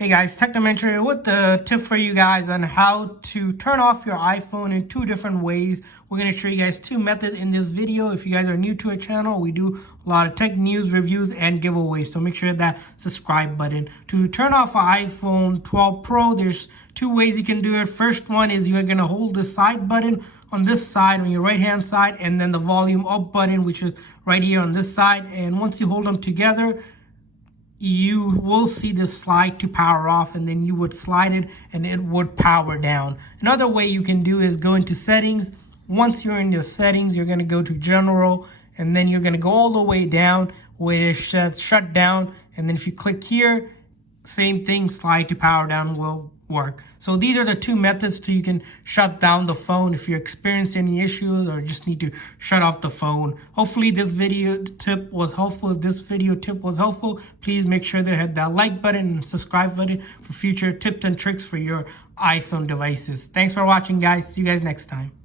Hey guys, Technomentary with the tip for you guys on how to turn off your iPhone in two different ways. We're going to show you guys two methods in this video. If you guys are new to our channel, we do a lot of tech news, reviews, and giveaways. So make sure that subscribe button. To turn off an iPhone 12 Pro, there's two ways you can do it. First one is you're going to hold the side button on this side, on your right hand side, and then the volume up button, which is right here on this side. And once you hold them together, you will see this slide to power off, and then you would slide it and it would power down. Another way you can do is go into settings. Once you're in your settings, you're going to go to general, and then you're going to go all the way down where it says shutdown. And then if you click here, same thing, slide to power down will work. So these are the two methods so you can shut down the phone if you're experiencing any issues or just need to shut off the phone. Hopefully this video tip was helpful. If this video tip was helpful, please make sure to hit that like button and subscribe button for future tips and tricks for your iPhone devices. Thanks for watching, guys. See you guys next time.